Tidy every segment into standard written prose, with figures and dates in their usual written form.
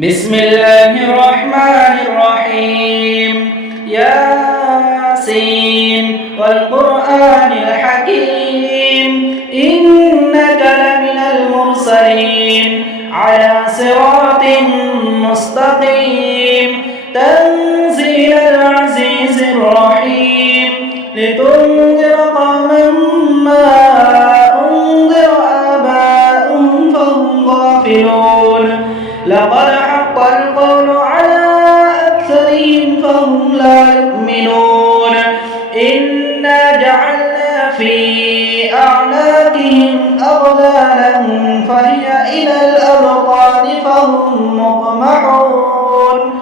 بسم الله الرحمن الرحيم ياسين والقرآن الحكيم إنك لمن المرسلين على صراط مستقيم تنزيل العزيز الرحيم لتنذر قوما ما أنذر آباؤهم فهم غافلون لقد حق القول على أكثرهم فهم لا يؤمنون إنا جعلنا في أعناقهم أغلالا فهي إلى الأذقان فهم مقمحون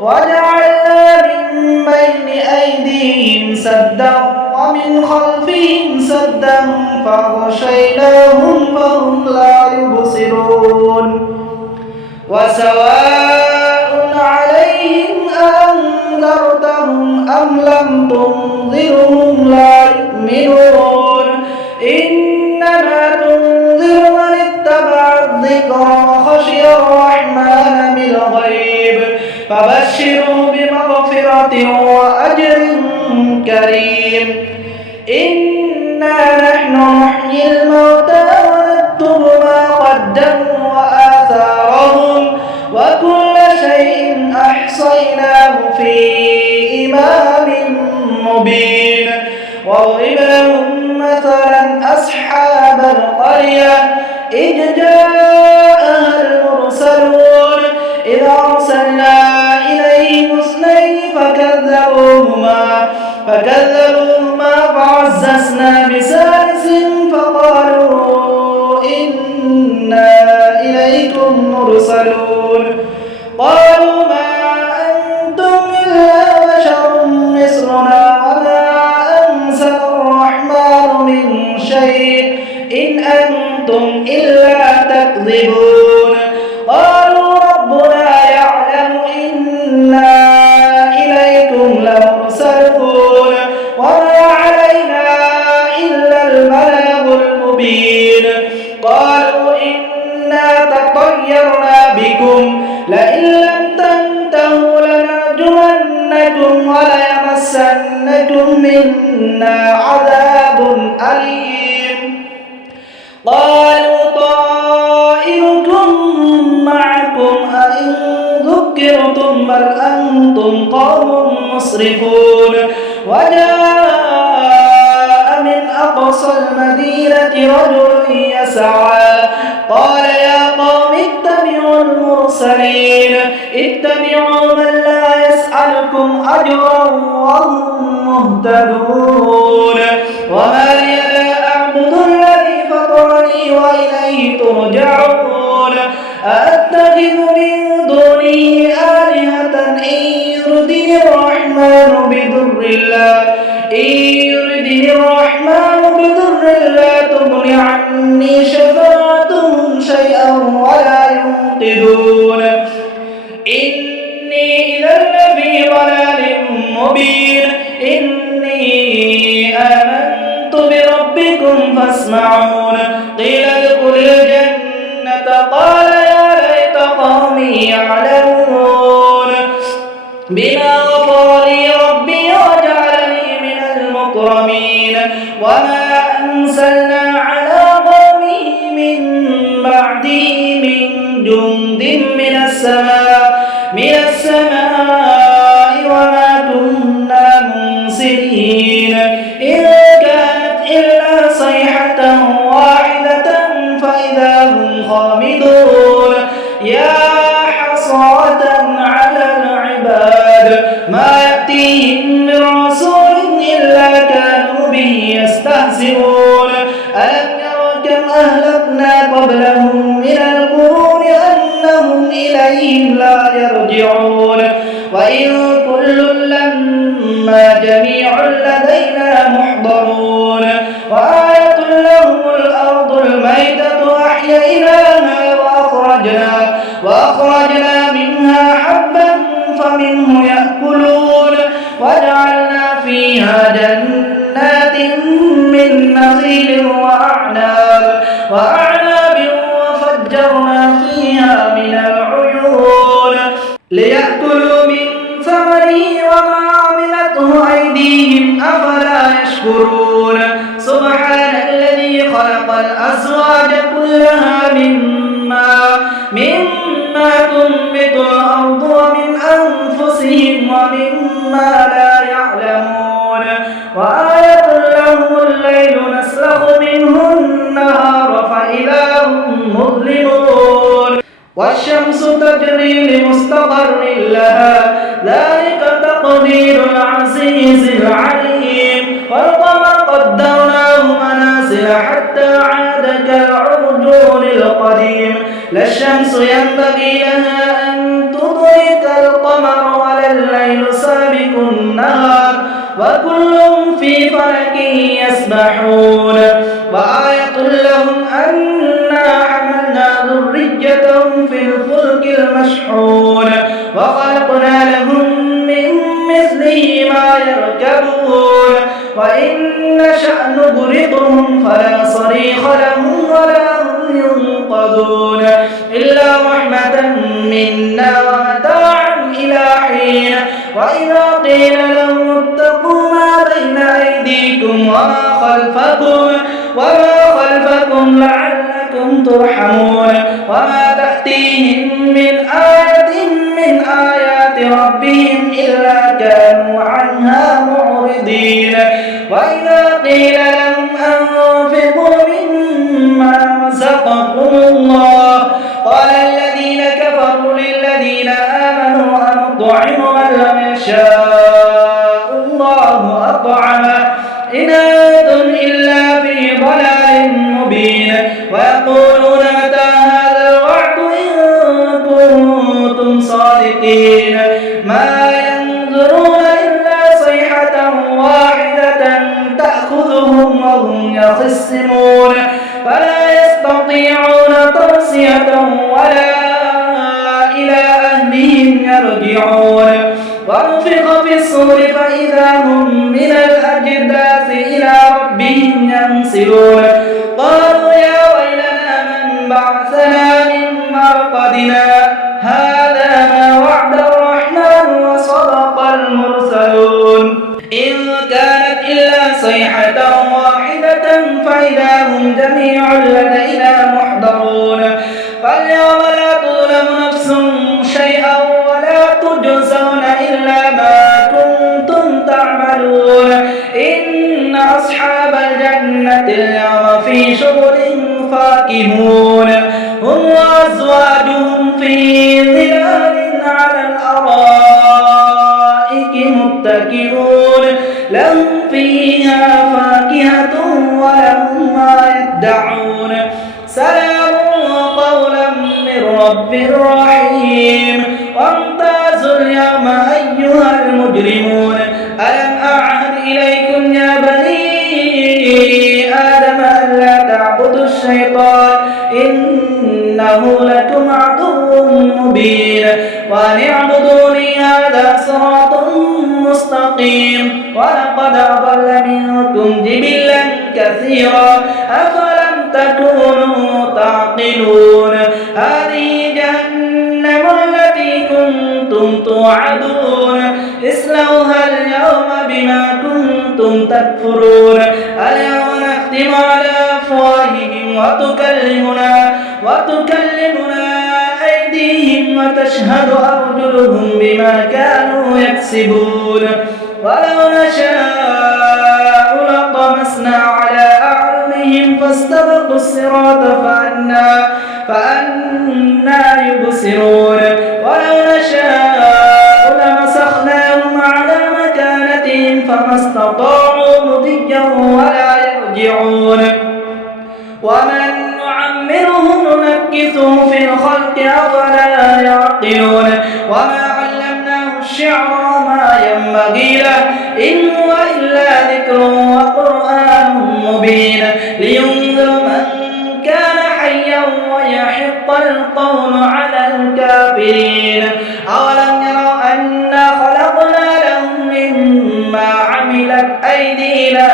وجعلنا من بين أيديهم سدا ومن خلفهم سدا فغشيناهم فهم لا يبصرون وسواء عليهم أنذرتهم أم لم تنذرهم لا يؤمنون إنما تنذر من اتبع الذكر وخشي الرحمن بالغيب فبشره بمغفرة وأجر كريم إنا نحن نحيي الموتى ونكتب ما قدموا وآثارهم وكل شيء أحصيناه في إمام مبين واضرب لهم مثلا أصحاب القرية إذ جاءها المرسلون إذ أرسلنا إليهم اثنين فكذبوهما فعززنا بثالث فقالوا إنا إليكم مرسلون قالوا ما أنتم إلا بشر مثلنا وما أنزل الرحمن من شيء إن أنتم إلا تكذبون قالوا ربنا يعلم إنا إليكم لمرسلون وما علينا إلا البلاغ المبين قالوا إنا تطيرنا بكم لئن لم تنتهوا لنرجمنكم وليمسنكم منا عذاب أليم قالوا طائركم معكم أئن ذكرتم بل أنتم قوم مسرفون وجاء من أقصى المدينة رجل يسعى قال يا قوم اتبعوا المرسلين اتبعوا من لا يسألكم أجرا وهم مهتدون وما لي لا أعبد الذي فطرني وإليه ترجعون أأتخذ من دونه آلهة إن يردني الرحمن بضر لا تغن عني شفاعتهم شيئا ولا ينقذون إني إذا لفي ضلال مبين إني آمنت بربكم فاسمعون قيل ادخل الجنة قال يا ليت قومي يعلمون بما غفر لي ربي وجعلني من المكرمين وما أنزلنا على قومه من بعده من جند من السماء وما كنا منزلين إن كانت إلا صيحة واحدة فإذا هم خامدون يا حسرة على العباد ما يأتيهم من رسول إلا كانوا به يستهزئون ألم يروا كم أهلكنا قبلهم من القرون أنهم إليهم لا يرجعون وإن كل لما جميع لدينا محضرون وآية لهم الأرض الميتة أحييناها وأخرجنا منها حبا فمنه يأكلون وجعلنا فيها جنات من نخيل وأعناب وفجرنا فيها من العيون ليأكلوا من ثمره وما عملته أيديهم أفلا يشكرون سبحان الذي خلق الأزواج كلها مما تنبت الأرض ومن أنفسهم ومما لا يعلمون وآية لهم الليل نسلخ منه النهار فإذا هم مظلمون والشمس تجري لمستقر لها ذلك تقدير العزيز العليم والقمر قدرناه منازل حتى عاد كالعرجون القديم لا الشمس ينبغي لها أن تدرك القمر ولا الليل سابق النهار وكل في فلك يسبحون وآية لهم أنا حملنا ذريتهم في الفلك المشحون وخلقنا لهم من مثله ما يركبون وإن نشأ نغرقهم فلا صريخ لهم ولا هم ينقذون إلا رحمة منا ومتاعا إلى حين وإذا قيل لهم اتقوا ما بين أيديكم وما خلفكم لعلكم ترحمون وما تأتيهم من آية من آيات ربهم إلا كانوا عنها معرضين وإذا قيل لهم أنفقوا مما رزقكم الله قال الذين كفروا للذين آمنوا أنطعم من لم يشاء الله أطعمه إن أنتم إلا في ضلال مبين ويقولون متى هذا الوعد إن كنتم صادقين ما ينظرون إلا صيحة واحدة تأخذهم وهم يخصمون فلا يستطيعون توصية ولا إلى أهلهم يرجعون ونفخ في الصور فإذا هم من الأجداث إلى ربهم ينسلون قالوا يا ويلنا من بعثنا من مرقدنا هذا ما وعد الرحمن وصدق المرسلون إن كانت إلا صيحة واحدة فإذا هم جميع لدينا محضرون فاليوم لا تظلم نفس شيئا ولا تجزون إلا ما كنتم تعملون إن أصحاب الجنة اليوم في شغل فاكهون هم وأزواجهم في ظلال على الأرائك متكئون لهم فيها فاكهة ولهم ما يدعون سلام قولا من رب رحيم وامتازوا اليوم أيها المجرمون ألم أعهد إليكم يا بني آدم ألا تعبدوا الشيطان إنه لكم عدو مبين وأن اعبدوني هذا صراط مستقيم ولقد أضل منكم جبلا كثيرا أفلم تكونوا تعقلون هذه جهنم التي كنتم توعدون اصلوها اليوم بما كنتم تكفرون اليوم نختم على أفواههم وتكلمنا أيديهم وتشهد أرجلهم بما كانوا يكسبون ولو نشاء لطمسنا على أعينهم فاستبقوا الصراط فأنا يبصرون ولو نشاء لمسخناهم على مكانتهم فما استطاعوا مضيا ولا يرجعون ومن نعمره ننكثه في الخلق أفلا يعقلون وما علمناه الشعر وما ينبغي له إن هو إلا ذكر وقرآن مبين لينذر من كان حيا ويحق القول على الكافرين أولم يروا أنا خلقنا لهم مما عملت أيدينا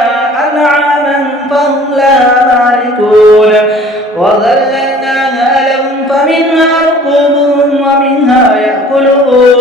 أنعاما فهم لها مالكون وذللناها لهم فمنها ركوبهم ومنها يأكلون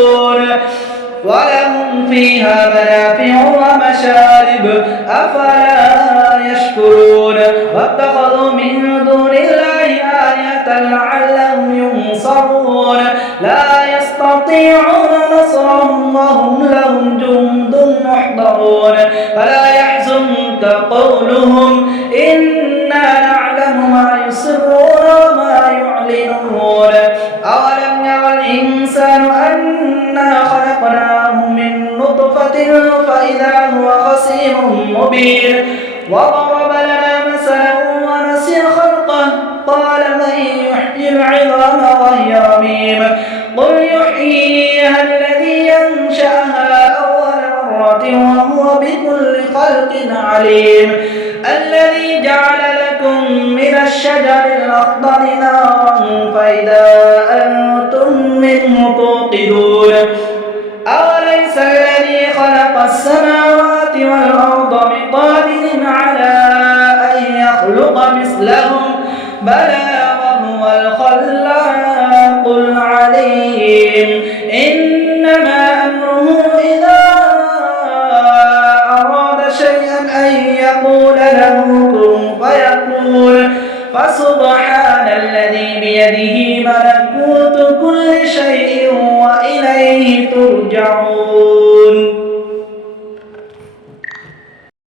ولهم فيها منافع ومشارب أفلا يشكرون واتخذوا من دون الله آلهة لعلهم ينصرون لا يستطيعون نصرهم وهم لهم جند محضرون فلا يحزنك قولهم إنا نعلم ما يسرون وما يعلنون أولم يرى الإنسان أنا خلقناه من نطفة فإذا هو خصيم مبين وضرب لنا مثلا ونسي خلقه قال من يحيي العظام وهي رميم قل يحييها الذي ينشأها أول مرة وهو بكل خلق عليم الذي جعل لكم من الشجر الأخضر نارا فإذا أنتم منه توقدون أوليس الذي خلق السماوات والأرض بقادر على أن يخلق مثلهم بلى وهو الخلاق العليم إنما أمره إذا أراد شيئا أن يقول له كن فيكون فسبحان الذي بيده ملكوت كل شيء وإليه ترجعون.